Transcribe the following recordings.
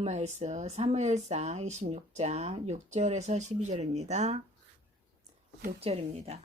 말씀 사무엘상 26장 6절에서 12절입니다. 6절입니다.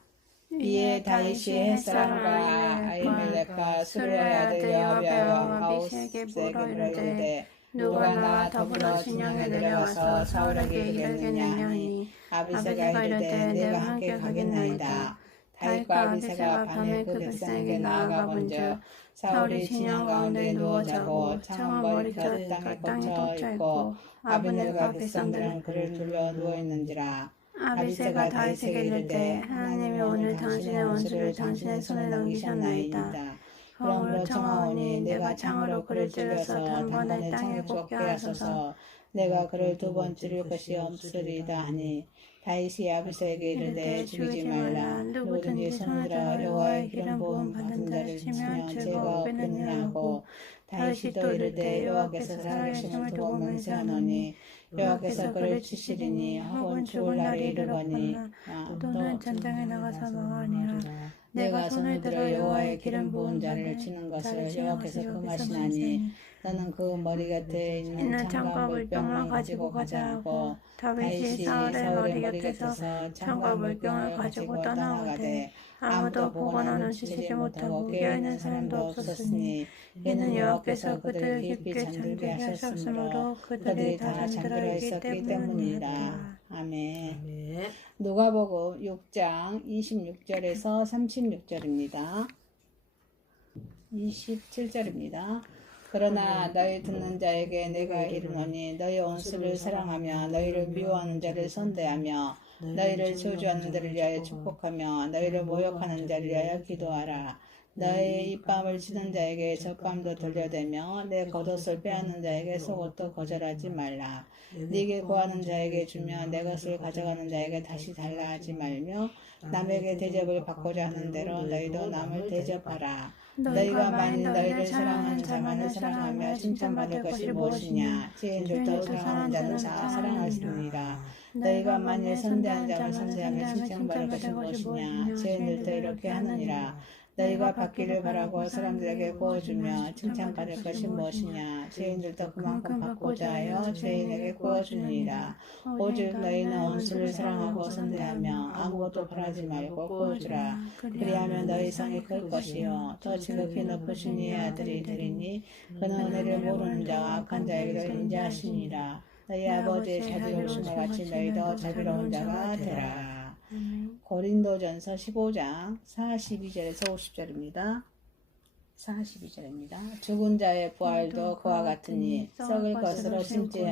이에 다윗이 햇사람과 아히멜렉과 수르야의 아들 여호야와 아우스에게 물어 이르되 누가 나와 더불어 진영에 내려가서 사울에게 이르겠느냐 하니 아비새가 이르되 내가 함께 가겠나이다. 다윗과 아비새가 밤에 그 백성에게 나아가 본즉 사울이 진영 가운데 누워 자고 창은 머리끝 땅에 덮쳐 있고 아브넬과 백성들은 그를 둘러 누워 있는지라. 아비새가 다윗에게 이르되 하나님이 오늘 당신의 원수를 당신의 손에 넘기셨나이다. 그러므로 청하오니 내가 창으로 그를 찔러서 단번에 땅에 꽂게 하소서. 내가 그를 두 번 찌를 것이 없으리다 하니 다윗이 아비새에게 이르되 죽이지 말라. 누구든지 손을 들어 여호와의 기름 부음 받은 자를 치면 죄가 없느니라 하고 다윗이 또 이르되 여호와께서 살아계심을 두고 맹세하노니 여호와께서 그를 치시리니 혹은 죽을 날이 이르거니 또는 전장에 나가서 망하니라. 내가 손을 들어 여호와의 기름 부은 자를 치는 것을 여호와께서 금하시나니 너는 그 머리 곁에 있는 창과 물병을 가지고 가자 하고 다윗이 사울의 머리 곁에서 창과 물병을 가지고 떠나가되 아무도 보거나 눈치채지 못하고 깨어있는 사람도 없었으니 이는 여호와께서 그들을 깊이 잠들게 하셨으므로 그들이 다 잠들어 있었기 때문이라. 아멘. 누가복음 6장 26절에서 36절입니다. 27절입니다. 그러나 너희 듣는 자에게 내가 이르노니 너희 원수를 사랑하며 너희를 미워하는 자를 선대하며 너희를 저주하는 자를 위하여 축복하며 너희를 모욕하는 자를 위하여 기도하라. 너의 입밤을 치는 자에게 젖밤도 돌려대며 내 겉옷을 빼앗는 자에게 속옷도 거절하지 말라. 네게 구하는 자에게 주며 내 것을 가져가는 자에게 다시 달라 하지 말며 남에게 대접을 받고자 하는 대로 너희도 남을 대접하라. 너희가 만일 너희를 사랑하는 자만을 사랑하며 칭찬받을 것이 무엇이냐. 죄인들도 사랑하는 자는 다 사랑하시느니라. 너희가 만일 선대한 자를 선대하며 칭찬받을 것이 무엇이냐. 죄인들도 이렇게 하느니라. 너희가 받기를 바라고 사람들에게 구워주며 칭찬받을 것이 무엇이냐. 죄인들도 그만큼 받고자 하여 죄인에게 구워주느니라. 오직 너희는 원수를 사랑하고 선대하며 아무것도 바라지 말고 구워주라. 그리하면 너희 상이 클 것이요 더 지극히 높으신 이의 아들이 되리니 그는 은혜를 모르는 자와 악한 자에게도 인자하시니라. 너희 아버지의 자비로우심과 같이 너희도 자비로운 자가 되라. 고린도전서 15장 42절에서 50절입니다. 42절입니다. 죽은 자의 부활도 그와 같으니 썩을 것으로 심지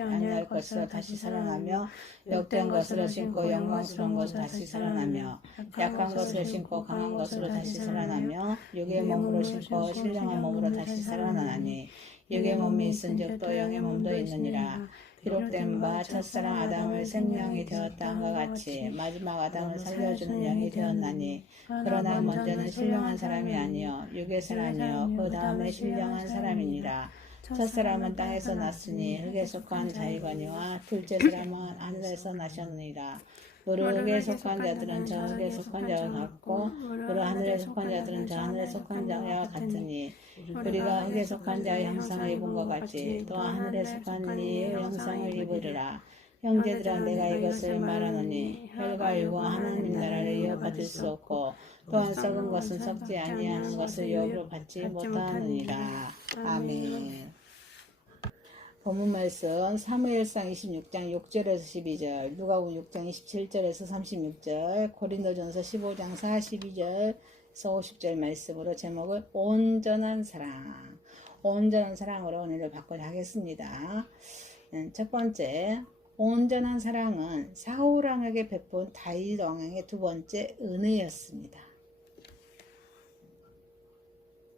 아니할 것으로 다시 살아나며 욕된 것으로 심고 영광스러운 것으로 다시 살아나며 약한 것으로 심고 강한 것으로 다시 살아나며 육의 몸으로 심고 신령한 몸으로 다시 살아나니 육의 몸이 있은즉 또 영의 몸도 있느니라. 기록된 바 첫사랑 아담을 생명이 되었다 한것 같이 마지막 아담을 살려주는 영이 되었나니 그러나 먼저는 신령한 사람이 아니요 육의 사람이요 그 다음에 신령한 사람이니라. 첫사람은 땅에서 났으니 흙에 속한 자이거니와 둘째 사람은 하늘에서 나셨느니라. 무릇 흙에 속한 자들은 저 흙에 속한 자와 같고 무릇 하늘에 속한 자들은 저 하늘에 속한 자와 같으니 우리가 흙에 속한 자의 형상을 입은 것 같이 또 하늘에 속한 이의 형상을 입으리라. 형제들아 내가 이것을 말하노니 혈과 육은 하나님 나라를 이어받을 수 없고 또한 썩은 것은 썩지 아니하는 것을 유업으로 받지 못하느니라. 아멘. 본문 말씀 사무엘상 26장 6절에서 12절, 누가복음 6장 27절에서 36절, 고린도전서 15장 42절에서 50절 말씀으로 제목을 온전한 사랑, 온전한 사랑으로 은혜를 받고자 하겠습니다. 첫 번째, 온전한 사랑은 사울 왕에게 베푼 다윗 왕의 두 번째 은혜였습니다.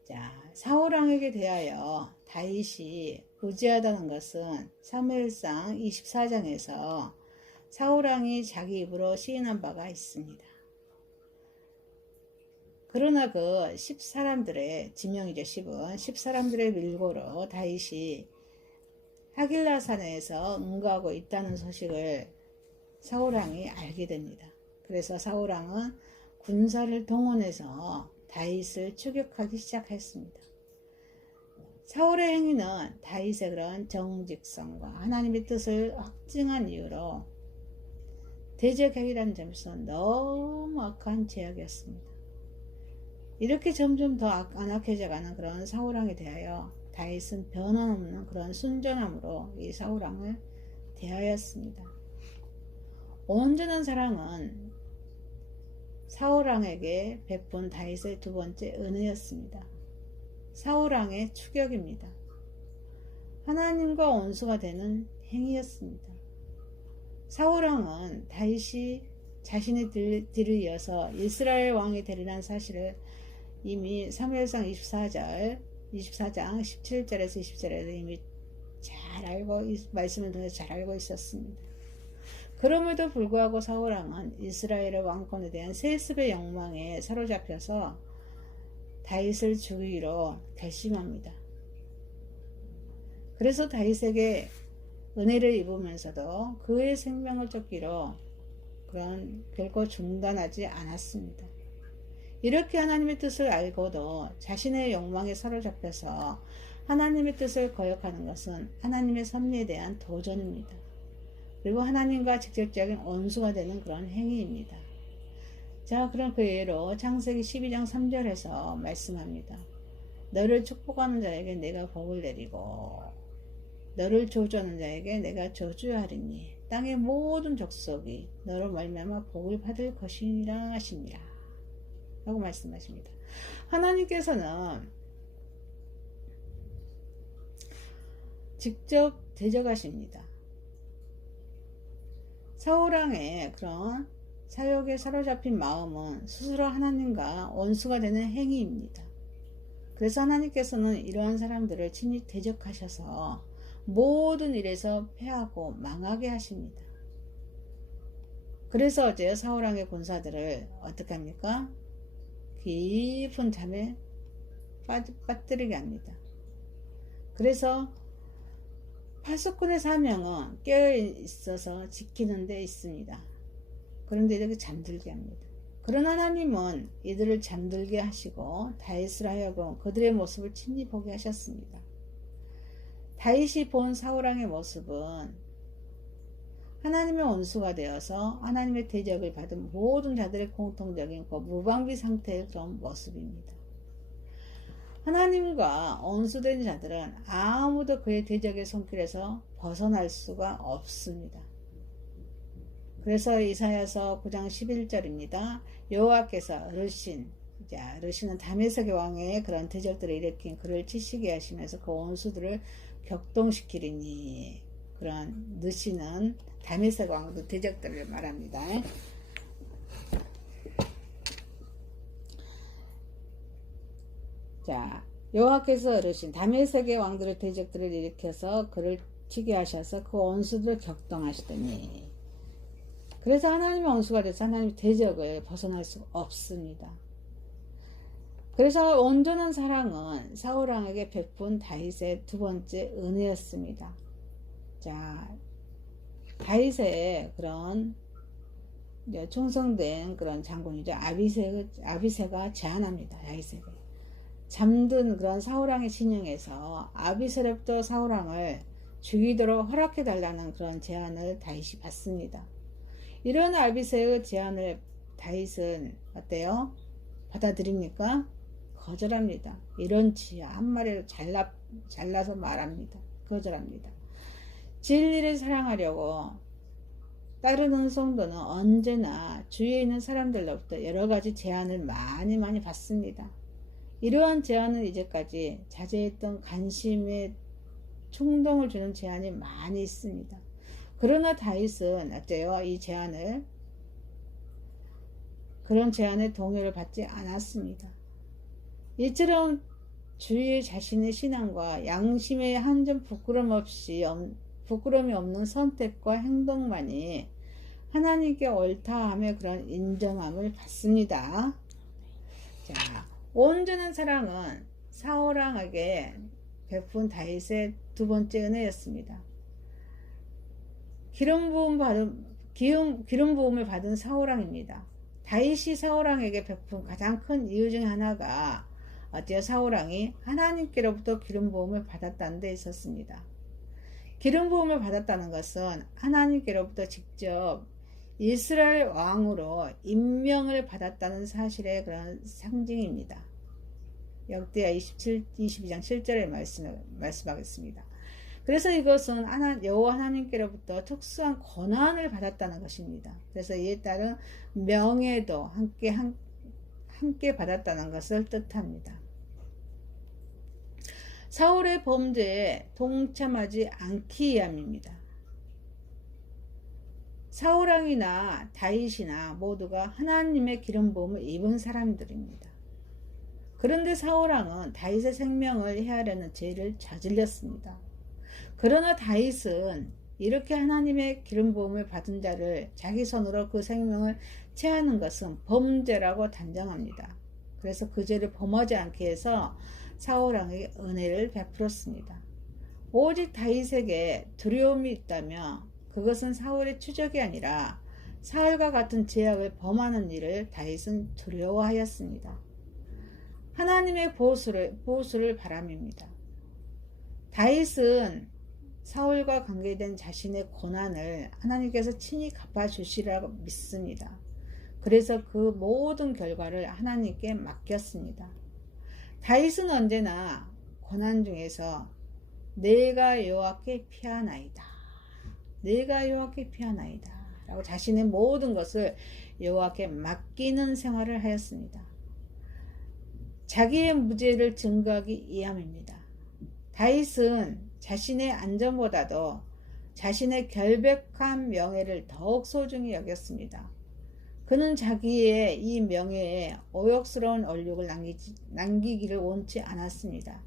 자, 사울 왕에게 대하여 다윗이 의지하다는 것은 사무엘상 24장에서 사울 왕이 자기 입으로 시인한 바가 있습니다. 그러나 그 10사람들의 지명이죠. 10은 10사람들의 밀고로 다윗이 하길라산에서 응거하고 있다는 소식을 사울 왕이 알게 됩니다. 그래서 사울 왕은 군사를 동원해서 다윗을 추격하기 시작했습니다. 사울의 행위는 다윗의 그런 정직성과 하나님의 뜻을 확증한 이유로 대적행위라는 점에서 너무 악한 죄악이었습니다. 이렇게 점점 더 안악해져가는 그런 사울왕에 대하여 다윗은 변함없는 그런 순전함으로 이 사울왕을 대하였습니다. 온전한 사랑은 사울왕에게 베푼 다윗의 두 번째 은혜였습니다. 사울왕의 추격입니다. 하나님과 원수가 되는 행위였습니다. 사울왕은 다윗이 자신의 뒤를 이어서 이스라엘 왕이 되리라는 사실을 이미 사무엘상 24장 17절에서 20절에서 이미 잘 알고 말씀을 통해서 잘 알고 있었습니다. 그럼에도 불구하고 사울왕은 이스라엘의 왕권에 대한 세습의 욕망에 사로잡혀서 다윗을 죽이기로 결심합니다. 그래서 다윗에게 은혜를 입으면서도 그의 생명을 쫓기로 결코 중단하지 않았습니다. 이렇게 하나님의 뜻을 알고도 자신의 욕망에 사로잡혀서 하나님의 뜻을 거역하는 것은 하나님의 섭리에 대한 도전입니다. 그리고 하나님과 직접적인 원수가 되는 그런 행위입니다. 자, 그럼 그 예로 창세기 12장 3절에서 말씀합니다. 너를 축복하는 자에게 내가 복을 내리고 너를 저주하는 자에게 내가 저주하리니 땅의 모든 족속이 너로 말미암아 복을 받을 것이니라 하시니라 라고 말씀하십니다. 하나님께서는 직접 대적하십니다. 사울왕의 그런 사욕에 사로잡힌 마음은 스스로 하나님과 원수가 되는 행위입니다. 그래서 하나님께서는 이러한 사람들을 친히 대적하셔서 모든 일에서 패하고 망하게 하십니다. 그래서 어제 사울왕의 군사들을 어떻게 합니까? 깊은 잠에 빠뜨리게 합니다. 그래서 파수꾼의 사명은 깨어있어서 지키는 데 있습니다. 그런데 이렇게 잠들게 합니다. 그러나 하나님은 이들을 잠들게 하시고 다윗을 하여금 그들의 모습을 친히 보게 하셨습니다. 다윗이 본 사울왕의 모습은 하나님의 원수가 되어서 하나님의 대적을 받은 모든 자들의 공통적인 무방비 상태의 그런 모습입니다. 하나님과 원수된 자들은 아무도 그의 대적의 손길에서 벗어날 수가 없습니다. 그래서 이사야서 9장 11절입니다. 여호와께서 르신은 다메섹의 왕의 그런 대적들을 일으킨 그를 치시게 하시면서 그 원수들을 격동시키리니, 그런 르신은 다메섹 왕의 대적들을 말합니다. 자, 여호와께서 르신 다메섹의 왕들의 대적들을 일으켜서 그를 치게 하셔서 그 원수들을 격동하시더니, 그래서 하나님의 원수가 돼서 하나님의 대적을 벗어날 수 없습니다. 그래서 온전한 사랑은 사울왕에게 베푼 다윗의 두 번째 은혜였습니다. 자, 다윗의 그런 충성된 그런 장군이죠. 아비새가 제안합니다. 다윗에게 잠든 그런 사울왕의 진영에서 아비새롭도 사울왕을 죽이도록 허락해달라는 그런 제안을 다윗이 받습니다. 이런 아비새의 제안을 다윗은 어때요? 받아들입니까? 거절합니다. 이런 지하 한 마리를 잘라서 말합니다. 거절합니다. 진리를 사랑하려고 따르는 성도는 언제나 주위에 있는 사람들로부터 여러 가지 제안을 많이 받습니다. 이러한 제안은 이제까지 자제했던 관심에 충동을 주는 제안이 많이 있습니다. 그러나 다윗은 어때요? 이 제안을, 그런 제안에 동의를 받지 않았습니다. 이처럼 주위의 자신의 신앙과 양심의 한 점 부끄러움이 없는 선택과 행동만이 하나님께 옳다함의 그런 인정함을 받습니다. 자, 온전한 사랑은 사울왕에게 베푼 다윗의 두 번째 은혜였습니다. 기름 부음을 받은 사울왕입니다. 다윗이 사울왕에게 베푼 가장 큰 이유 중 하나가 어때요? 사울왕이 하나님께로부터 기름 부음을 받았다는 데 있었습니다. 기름 부음을 받았다는 것은 하나님께로부터 직접 이스라엘 왕으로 임명을 받았다는 사실의 그런 상징입니다. 역대하 22장 7절에 말씀하겠습니다. 그래서 이것은 여호와 하나님께로부터 특수한 권한을 받았다는 것입니다. 그래서 이에 따른 명예도 함께 받았다는 것을 뜻합니다. 사울의 범죄에 동참하지 않기 위함입니다. 사울왕이나 다윗이나 모두가 하나님의 기름 부음을 입은 사람들입니다. 그런데 사울왕은 다윗의 생명을 해하려는 죄를 저질렀습니다. 그러나 다윗은 이렇게 하나님의 기름 부음을 받은 자를 자기 손으로 그 생명을 체하는 것은 범죄라고 단정합니다. 그래서 그 죄를 범하지 않게 해서 사울왕에게 은혜를 베풀었습니다. 오직 다윗에게 두려움이 있다며 그것은 사울의 추적이 아니라 사울과 같은 죄악을 범하는 일을 다윗은 두려워하였습니다. 하나님의 보호수를 바람입니다. 다윗은 사울과 관계된 자신의 고난을 하나님께서 친히 갚아주시라고 믿습니다. 그래서 그 모든 결과를 하나님께 맡겼습니다. 다윗은 언제나 고난 중에서 내가 여호와께 피하나이다. 내가 여호와께 피하나이다. 라고 자신의 모든 것을 여호와께 맡기는 생활을 하였습니다. 자기의 무죄를 증거하기 위함입니다. 다윗은 자신의 안전보다도 자신의 결백한 명예를 더욱 소중히 여겼습니다. 그는 자기의 이 명예에 오욕스러운 얼룩을 남기기를 원치 않았습니다.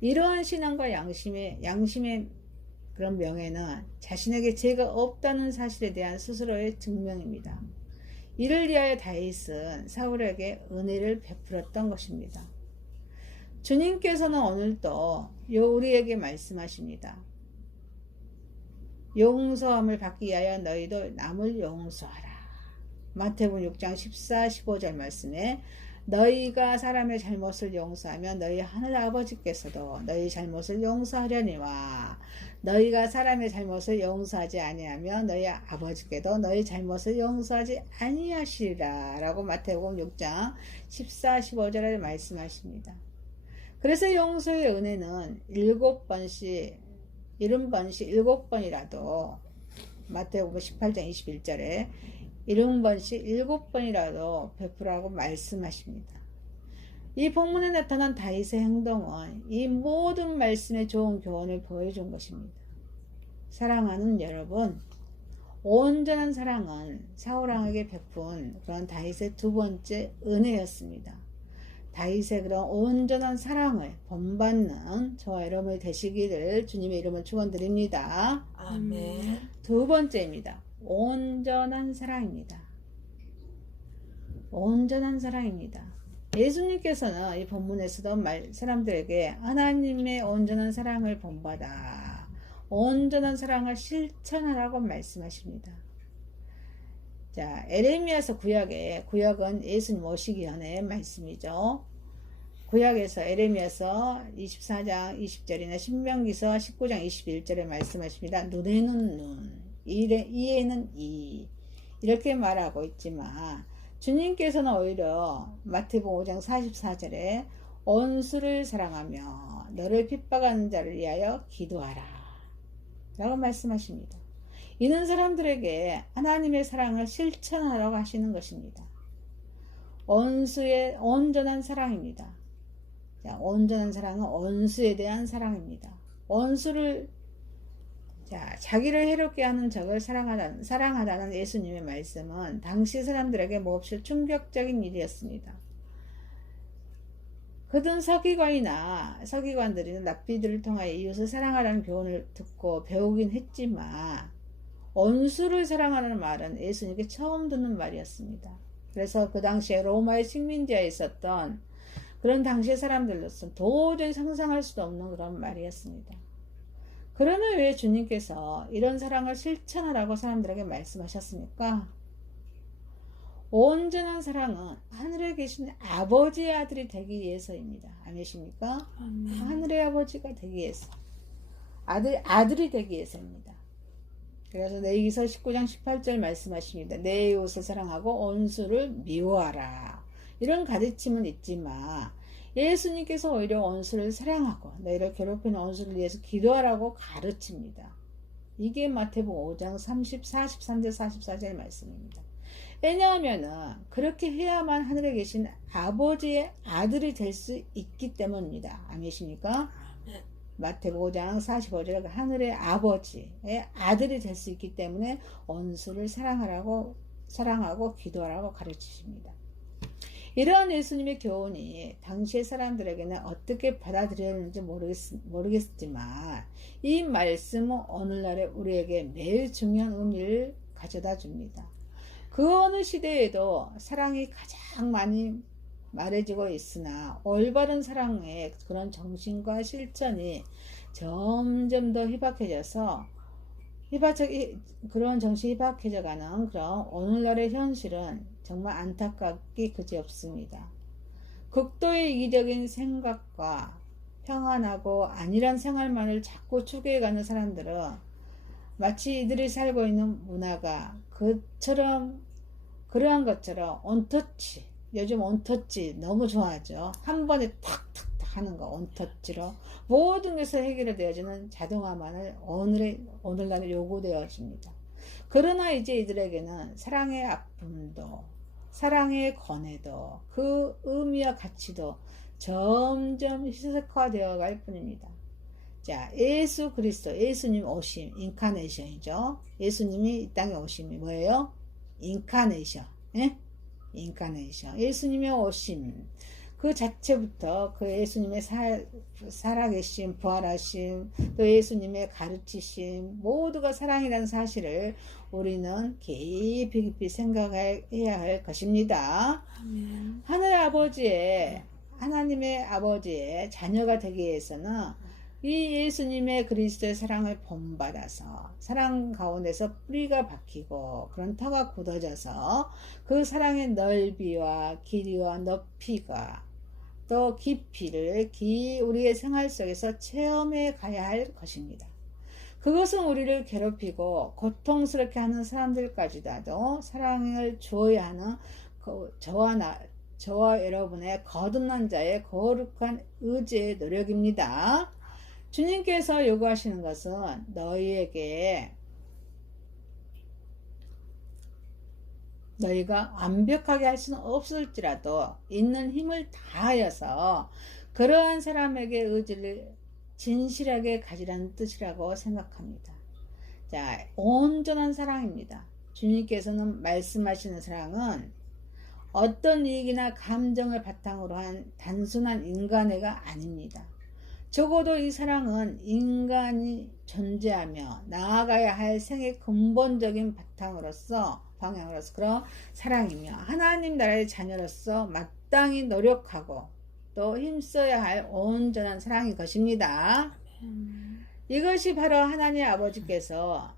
이러한 신앙과 양심의 그런 명예는 자신에게 죄가 없다는 사실에 대한 스스로의 증명입니다. 이를 위하여 다윗은 사울에게 은혜를 베풀었던 것입니다. 주님께서는 오늘도 우리에게 말씀하십니다. 용서함을 받기 위하여 너희도 남을 용서하라. 마태복음 6장 14, 15절 말씀에 너희가 사람의 잘못을 용서하면 너희 하늘 아버지께서도 너희 잘못을 용서하려니와 너희가 사람의 잘못을 용서하지 아니하면 너희 아버지께도 너희 잘못을 용서하지 아니하시리라 라고 마태복음 6장 14, 15절에 말씀하십니다. 그래서 용서의 은혜는 7번씩 7번이라도 마태복음 18장 21절에 70번씩 7번이라도 베풀라고 말씀하십니다. 이 본문에 나타난 다윗의 행동은 이 모든 말씀의 좋은 교훈을 보여준 것입니다. 사랑하는 여러분, 온전한 사랑은 사울왕에게 베푼 그런 다윗의 두 번째 은혜였습니다. 다윗의 그런 온전한 사랑을 본받는 저와 여러분이 되시기를 주님의 이름으로 축원드립니다. 아멘. 두 번째입니다. 온전한 사랑입니다. 온전한 사랑입니다. 예수님께서는 이 본문에서도 사람들에게 하나님의 온전한 사랑을 본받아 온전한 사랑을 실천하라고 말씀하십니다. 자, 에레미야서 구약은 예수님 오시기 전에 말씀이죠. 구약에서 에레미야서 24장 20절이나 신명기서 19장 21절에 말씀하십니다. 눈에는 눈, 이에는 이 이렇게 말하고 있지만 주님께서는 오히려 마태복음 5장 44절에 원수를 사랑하며 너를 핍박하는 자를 위하여 기도하라 라고 말씀하십니다. 이는 사람들에게 하나님의 사랑을 실천하라고 하시는 것입니다. 원수의 온전한 사랑입니다. 자, 온전한 사랑은 원수에 대한 사랑입니다. 원수를 자기를 해롭게 하는 적을 사랑하다는 예수님의 말씀은 당시 사람들에게 몹시 충격적인 일이었습니다. 그든 서기관들이 랍비들을 통하여 이웃을 사랑하라는 교훈을 듣고 배우긴 했지만 원수를 사랑하라는 말은 예수님께 처음 듣는 말이었습니다. 그래서 그 당시에 로마의 식민지에 있었던 그런 당시의 사람들로서 도저히 상상할 수도 없는 그런 말이었습니다. 그러면 왜 주님께서 이런 사랑을 실천하라고 사람들에게 말씀하셨습니까? 온전한 사랑은 하늘에 계신 아버지의 아들이 되기 위해서입니다. 아니십니까? 하늘의 아버지가 되기 위해서. 아들이 되기 위해서입니다. 그래서 레위기서 19장 18절 말씀하십니다. 내 이웃을 사랑하고 원수를 미워하라. 이런 가르침은 있지만 예수님께서 오히려 원수를 사랑하고 너희를 괴롭히는 원수를 위해서 기도하라고 가르칩니다. 이게 마태복음 5장 43절 44절 말씀입니다. 왜냐하면 그렇게 해야만 하늘에 계신 아버지의 아들이 될 수 있기 때문입니다. 아니십니까? 마태복음 5장 45절 하늘의 아버지의 아들이 될 수 있기 때문에 원수를 사랑하고 기도하라고 가르치십니다. 이러한 예수님의 교훈이 당시의 사람들에게는 어떻게 받아들였는지 모르겠지만 이 말씀은 오늘날의 우리에게 매우 중요한 의미를 가져다 줍니다. 그 어느 시대에도 사랑이 가장 많이 말해지고 있으나 올바른 사랑의 그런 정신과 실천이 점점 더 그런 정신이 희박해져가는 그런 오늘날의 현실은 정말 안타깝기 그지없습니다. 극도의 이기적인 생각과 평안하고 안일한 생활만을 자꾸 추구해가는 사람들은 마치 이들이 살고 있는 문화가 그러한 것처럼 온터치, 요즘 온터치 너무 좋아하죠. 한 번에 탁탁탁 하는 거 온터치로 모든 것을 해결이 되어지는 자동화만을 오늘날에 요구되어집니다. 그러나 이제 이들에게는 사랑의 아픔도 사랑의 권해도 그 의미와 가치도 점점 희석화되어 갈 뿐입니다. 자, 예수 그리스도, 예수님 오심, 인카네이션이죠. 예수님이 이 땅에 오심이 뭐예요? 인카네이션. 예? 인카네이션. 예수님의 오심. 그 자체부터 그 예수님의 살아계심, 부활하심, 또 예수님의 가르치심, 모두가 사랑이라는 사실을 우리는 깊이 생각해야 할 것입니다. 하나님의 아버지의 자녀가 되기 위해서는 이 예수님의 그리스도의 사랑을 본받아서 사랑 가운데서 뿌리가 박히고 그런 터가 굳어져서 그 사랑의 넓이와 길이와 높이가 또 깊이를 우리의 생활 속에서 체험해 가야 할 것입니다. 그것은 우리를 괴롭히고 고통스럽게 하는 사람들까지도 사랑을 주어야 하는 저와 여러분의 거듭난 자의 거룩한 의지의 노력입니다. 주님께서 요구하시는 것은 너희가 완벽하게 할 수는 없을지라도 있는 힘을 다하여서 그러한 사람에게 의지를 진실하게 가지라는 뜻이라고 생각합니다. 자, 온전한 사랑입니다. 주님께서는 말씀하시는 사랑은 어떤 이익이나 감정을 바탕으로 한 단순한 인간애가 아닙니다. 적어도 이 사랑은 인간이 존재하며 나아가야 할 생의 근본적인 방향으로서 그런 사랑이며 하나님 나라의 자녀로서 마땅히 노력하고 또 힘써야 할 온전한 사랑인 것입니다. 이것이 바로 하나님 아버지께서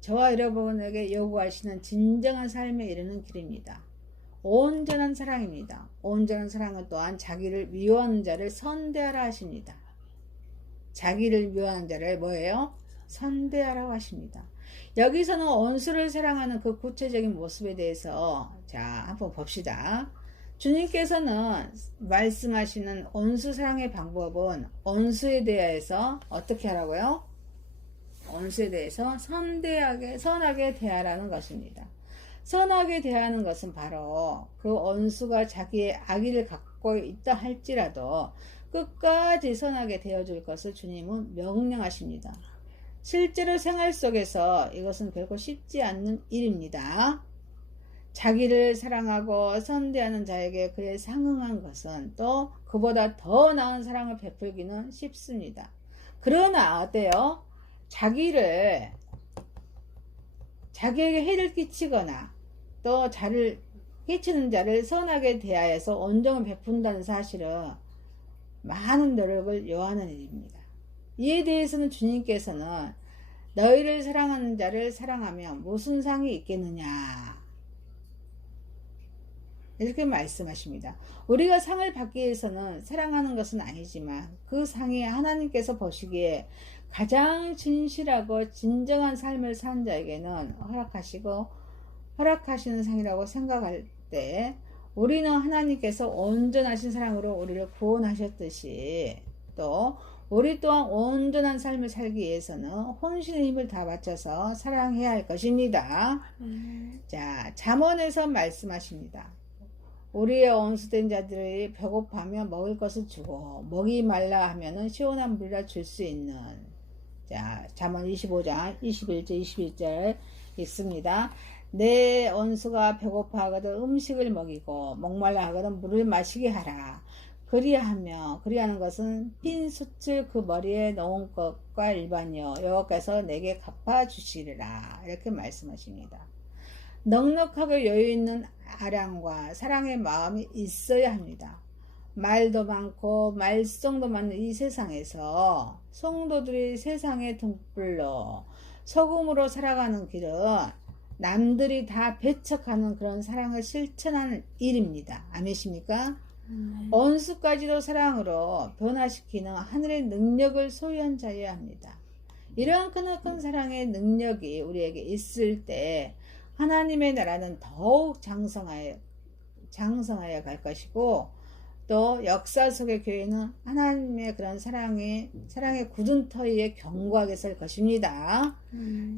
저와 여러분에게 요구하시는 진정한 삶에 이르는 길입니다. 온전한 사랑입니다. 온전한 사랑은 또한 자기를 미워하는 자를 선대하라 하십니다. 자기를 미워하는 자를 뭐예요? 선대하라고 하십니다. 여기서는 원수를 사랑하는 그 구체적인 모습에 대해서 한번 봅시다. 주님께서는 말씀하시는 원수 사랑의 방법은 원수에 대해서 어떻게 하라고요? 원수에 대해서 선하게 대하라는 것입니다. 선하게 대하는 것은 바로 그 원수가 자기의 악의를 갖고 있다 할지라도 끝까지 선하게 되어줄 것을 주님은 명령하십니다. 실제로 생활 속에서 이것은 결코 쉽지 않는 일입니다. 자기를 사랑하고 선대하는 자에게 그에 상응한 것은 또 그보다 더 나은 사랑을 베풀기는 쉽습니다. 그러나 어때요? 자기에게 해를 끼치거나 또 끼치는 자를 선하게 대하여서 온정을 베푼다는 사실은 많은 노력을 요하는 일입니다. 이에 대해서는 주님께서는 너희를 사랑하는 자를 사랑하면 무슨 상이 있겠느냐? 이렇게 말씀하십니다. 우리가 상을 받기 위해서는 사랑하는 것은 아니지만 그 상이 하나님께서 보시기에 가장 진실하고 진정한 삶을 산 자에게는 허락하시는 상이라고 생각할 때 우리는 하나님께서 온전하신 사랑으로 우리를 구원하셨듯이 또 우리 또한 온전한 삶을 살기 위해서는 혼신의 힘을 다 바쳐서 사랑해야 할 것입니다. 자, 잠언에서 말씀하십니다. 우리의 원수된 자들이 배고파면 먹을 것을 주고 목이 말라 하면은 시원한 물이라 줄 수 있는, 자, 잠언 25장 21절 22절 있습니다. 내 원수가 배고파하거든 음식을 먹이고 목말라 하거든 물을 마시게 하라. 그리하는 것은 빈 숯을 그 머리에 놓은 것과 일반이요 여호와께서 내게 갚아주시리라. 이렇게 말씀하십니다. 넉넉하고 여유있는 아량과 사랑의 마음이 있어야 합니다. 말도 많고 말썽도 많은 이 세상에서 성도들이 세상의 등불로 소금으로 살아가는 길은 남들이 다 배척하는 그런 사랑을 실천하는 일입니다. 아멘이십니까? 원수까지도 사랑으로 변화시키는 하늘의 능력을 소유한 자여야 합니다. 이러한 크나큰 사랑의 능력이 우리에게 있을 때 하나님의 나라는 더욱 장성하여 갈 것이고 또 역사 속의 교회는 하나님의 그런 사랑의 굳은 터 위에 견고하게 설 것입니다.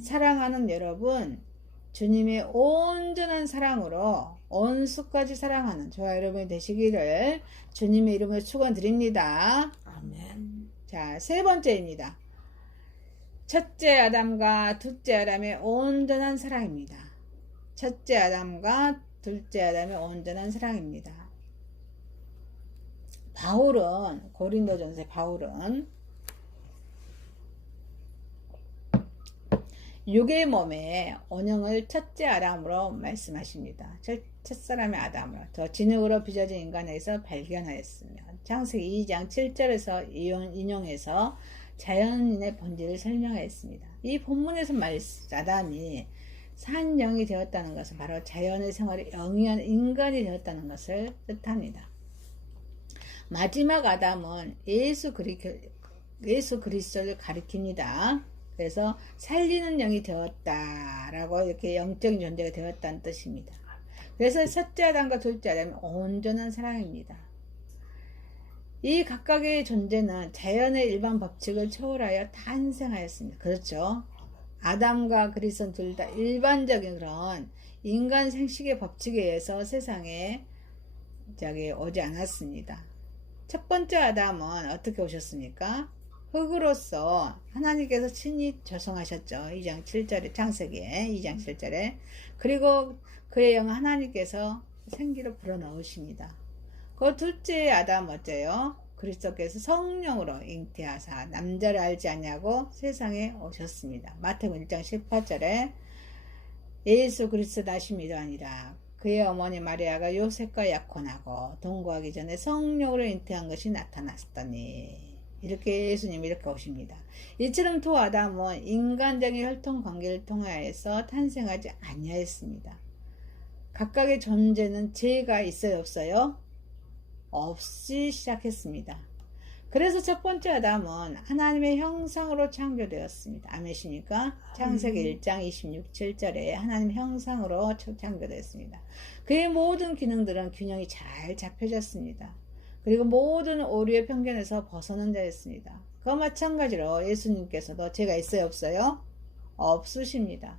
사랑하는 여러분, 주님의 온전한 사랑으로 원수까지 사랑하는 저와 여러분이 되시기를 주님의 이름으로 축원드립니다. 아멘. 자, 세 번째입니다. 첫째 아담과 둘째 아담의 온전한 사랑입니다. 첫째 아담과 둘째 아담의 온전한 사랑입니다. 고린도전서의 바울은 육의 몸의 원형을 첫째 아담으로 말씀하십니다. 첫사람의 아담으로 더 진흙으로 빚어진 인간에서 발견하였으며 창세기 2장 7절에서 인용해서 자연인의 본질을 설명하였습니다. 이 본문에서 아담이 산 영이 되었다는 것은 바로 자연의 생활을 영위한 인간이 되었다는 것을 뜻합니다. 마지막 아담은 예수 그리스도를 가리킵니다. 그래서 살리는 영이 되었다라고 이렇게 영적인 존재가 되었다는 뜻입니다. 그래서 첫째 아담과 둘째 아담은 온전한 사랑입니다. 이 각각의 존재는 자연의 일반 법칙을 초월하여 탄생하였습니다. 그렇죠? 아담과 그리스도는 둘 다 일반적인 그런 인간 생식의 법칙에 의해서 세상에 오지 않았습니다. 첫 번째 아담은 어떻게 오셨습니까? 흙으로서 하나님께서 친히 조성하셨죠. 2장 7절에 창세기에 2장 7절에 그리고 그의 영 하나님께서 생기로 불어넣으십니다. 그 둘째 아담 어째요? 그리스도께서 성령으로 잉태하사 남자를 알지 않냐고 세상에 오셨습니다. 마태복음 1장 18절에 예수 그리스도 나십니다 아니라 그의 어머니 마리아가 요셉과 약혼하고 동거하기 전에 성령으로 잉태한 것이 나타났더니 이렇게 예수님이 이렇게 오십니다. 이처럼 두 아담은 인간적인 혈통 관계를 통하여서 탄생하지 아니하였습니다. 각각의 존재는 죄가 있어요 없어요? 없이 시작했습니다. 그래서 첫 번째 아담은 하나님의 형상으로 창조되었습니다. 아멘이십니까? 창세기 1장 26절에 하나님의 형상으로 창조되었습니다. 그의 모든 기능들은 균형이 잘 잡혀졌습니다. 그리고 모든 오류의 편견에서 벗어난 자였습니다. 그와 마찬가지로 예수님께서도 죄가 있어요 없어요? 없으십니다.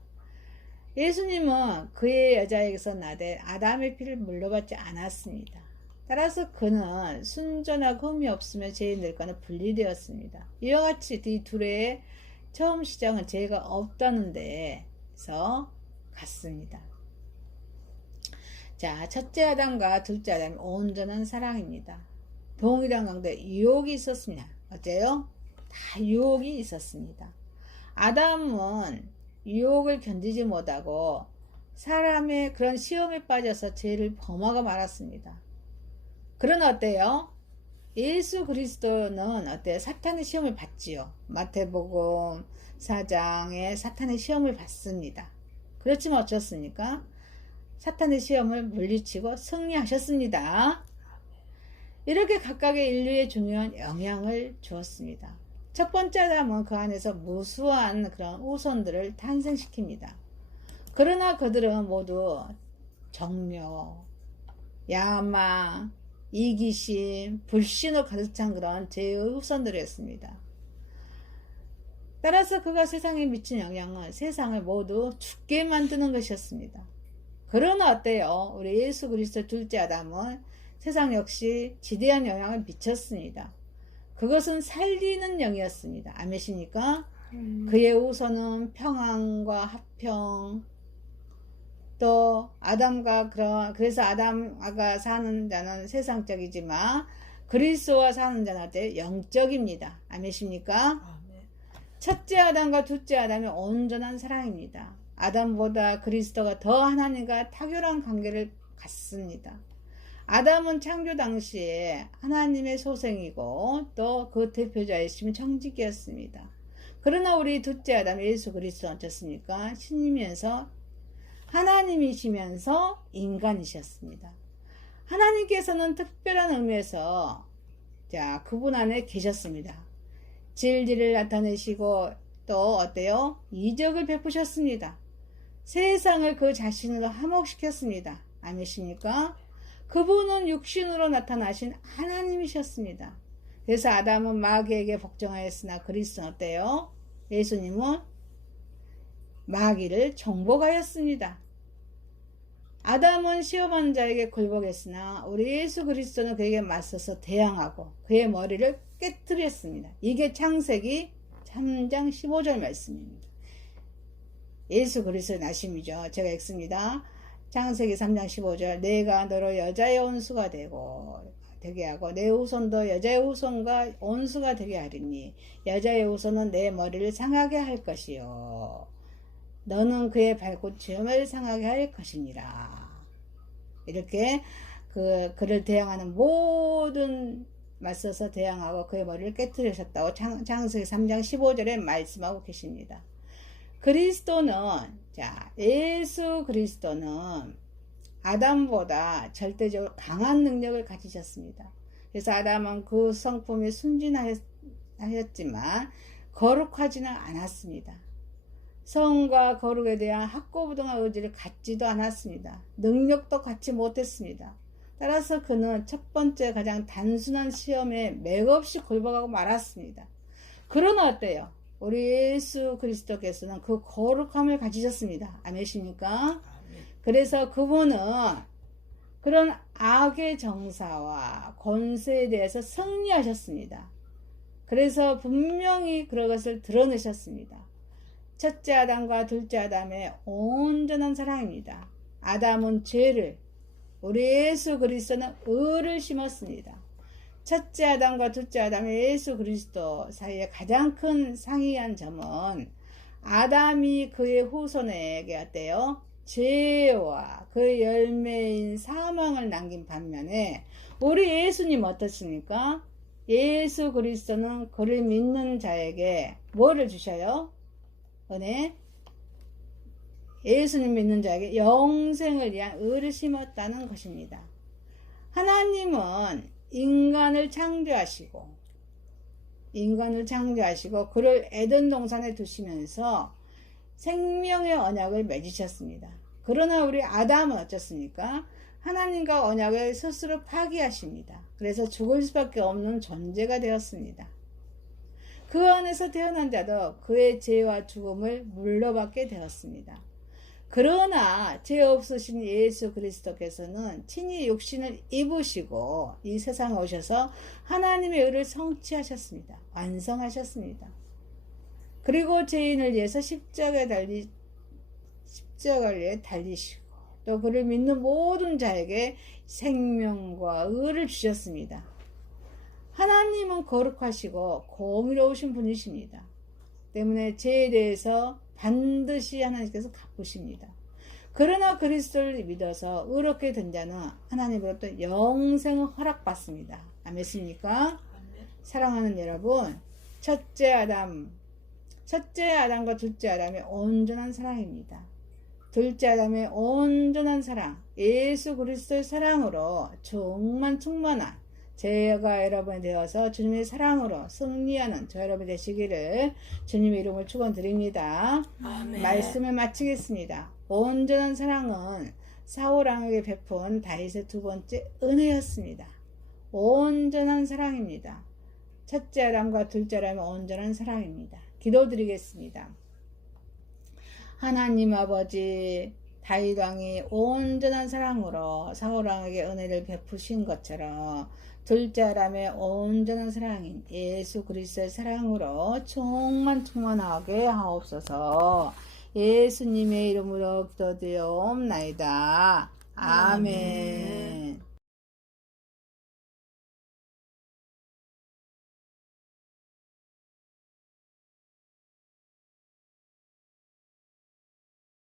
예수님은 그의 여자에게서 나되 아담의 피를 물려받지 않았습니다. 따라서 그는 순전하고 흠이 없으며 죄인들과는 분리되었습니다. 이와 같이 이 둘의 처음 시작은 죄가 없다는 데서 갔습니다. 자, 첫째 아담과 둘째 아담은 온전한 사랑입니다. 동일한 강도에 유혹이 있었습니다. 어째요? 다 유혹이 있었습니다. 아담은 유혹을 견디지 못하고 사람의 그런 시험에 빠져서 죄를 범하고 말았습니다. 그러나 어때요? 예수 그리스도는 어때요? 사탄의 시험을 받지요. 마태복음 4장에 사탄의 시험을 받습니다. 그렇지만 어쩌습니까? 사탄의 시험을 물리치고 승리하셨습니다. 이렇게 각각의 인류에 중요한 영향을 주었습니다. 첫 번째 아담은 그 안에서 무수한 그런 후손들을 탄생시킵니다. 그러나 그들은 모두 정욕, 야망, 이기심, 불신으로 가득 찬 그런 죄의 후손들이었습니다. 따라서 그가 세상에 미친 영향은 세상을 모두 죽게 만드는 것이었습니다. 그러나 어때요? 우리 예수 그리스도 둘째 아담은 세상 역시 지대한 영향을 미쳤습니다. 그것은 살리는 영이었습니다. 아멘이십니까? 그의 후손은 평안과 화평, 또 그래서 아담과 사는 자는 세상적이지만 그리스도와 사는 자는 어때요? 영적입니다. 아멘이십니까? 첫째 아담과 둘째 아담이 온전한 사랑입니다. 아담보다 그리스도가 더 하나님과 탁월한 관계를 갖습니다. 아담은 창조 당시에 하나님의 소생이고 또 그 대표자이신 청지기였습니다. 그러나 우리 둘째 아담 예수 그리스도는 어떻습니까? 신이면서 하나님이시면서 인간이셨습니다. 하나님께서는 특별한 의미에서 그분 안에 계셨습니다. 진리를 나타내시고 또 어때요? 이적을 베푸셨습니다. 세상을 그 자신으로 화목시켰습니다. 아니십니까? 그분은 육신으로 나타나신 하나님이셨습니다. 그래서 아담은 마귀에게 복종하였으나 그리스도는 어때요? 예수님은 마귀를 정복하였습니다. 아담은 시험한 자에게 굴복했으나 우리 예수 그리스도는 그에게 맞서서 대항하고 그의 머리를 깨뜨렸습니다. 이게 창세기 3장 15절 말씀입니다. 예수 그리스도의 나심이죠. 제가 읽습니다. 창세기 3장 15절 내가 너로 여자의 온수가 되게 하고 내 후손도 여자의 후손과 온수가 되게 하리니 여자의 후손은 내 머리를 상하게 할 것이요 너는 그의 발꽃치움을 상하게 할 것이니라. 이렇게 그를 대항하는 모든 맞서서 대항하고 그의 머리를 깨뜨리셨다고 창세기 3장 15절에 말씀하고 계십니다. 그리스도는 예수 그리스도는 아담보다 절대적으로 강한 능력을 가지셨습니다. 그래서 아담은 그 성품이 순진하였지만 거룩하지는 않았습니다. 성과 거룩에 대한 학고부동한 의지를 갖지도 않았습니다. 능력도 갖지 못했습니다. 따라서 그는 첫 번째 가장 단순한 시험에 맥없이 굴복하고 말았습니다. 그러나 어때요? 우리 예수 그리스도께서는 그 거룩함을 가지셨습니다. 아멘이십니까? 그래서 그분은 그런 악의 정사와 권세에 대해서 승리하셨습니다. 그래서 분명히 그것을 드러내셨습니다. 첫째 아담과 둘째 아담의 온전한 사랑입니다. 아담은 죄를, 우리 예수 그리스도는 의를 심었습니다. 첫째 아담과 둘째 아담의 예수 그리스도 사이에 가장 큰 상이한 점은 아담이 그의 후손에게 어때요? 죄와 그 열매인 사망을 남긴 반면에 우리 예수님 어떻습니까? 예수 그리스도는 그를 믿는 자에게 뭐를 주셔요? 은혜? 예수님 믿는 자에게 영생을 위한 의를 심었다는 것입니다. 하나님은 인간을 창조하시고 그를 에덴 동산에 두시면서 생명의 언약을 맺으셨습니다. 그러나 우리 아담은 어쩌습니까? 하나님과 언약을 스스로 파기하십니다. 그래서 죽을 수밖에 없는 존재가 되었습니다. 그 안에서 태어난 자도 그의 죄와 죽음을 물러받게 되었습니다. 그러나 죄 없으신 예수 그리스도께서는 친히 육신을 입으시고 이 세상에 오셔서 하나님의 의를 성취하셨습니다. 완성하셨습니다. 그리고 죄인을 위해서 십자가를 위해 달리시고 또 그를 믿는 모든 자에게 생명과 의를 주셨습니다. 하나님은 거룩하시고 공의로우신 분이십니다. 때문에 죄에 대해서 반드시 하나님께서 갚으십니다. 그러나 그리스도를 믿어서 의롭게 된 자는 하나님으로부터 영생을 허락받습니다. 아멘입니까? 사랑하는 여러분, 첫째 아담과 둘째 아담의 온전한 사랑입니다. 둘째 아담의 온전한 사랑, 예수 그리스도의 사랑으로 충만한 제가 여러분이 되어서 주님의 사랑으로 승리하는 저 여러분 되시기를 주님의 이름을 축원드립니다. 말씀을 마치겠습니다. 온전한 사랑은 사울 왕에게 베푼 다윗의 두 번째 은혜였습니다. 온전한 사랑입니다. 첫째 아람과 둘째 아람의 온전한 사랑입니다. 기도드리겠습니다. 하나님 아버지, 다윗 왕이 온전한 사랑으로 사울 왕에게 은혜를 베푸신 것처럼 둘째 아람의 온전한 사랑인 예수 그리스도의 사랑으로 충만하게 하옵소서. 예수님의 이름으로 기도드리옵나이다. 아멘.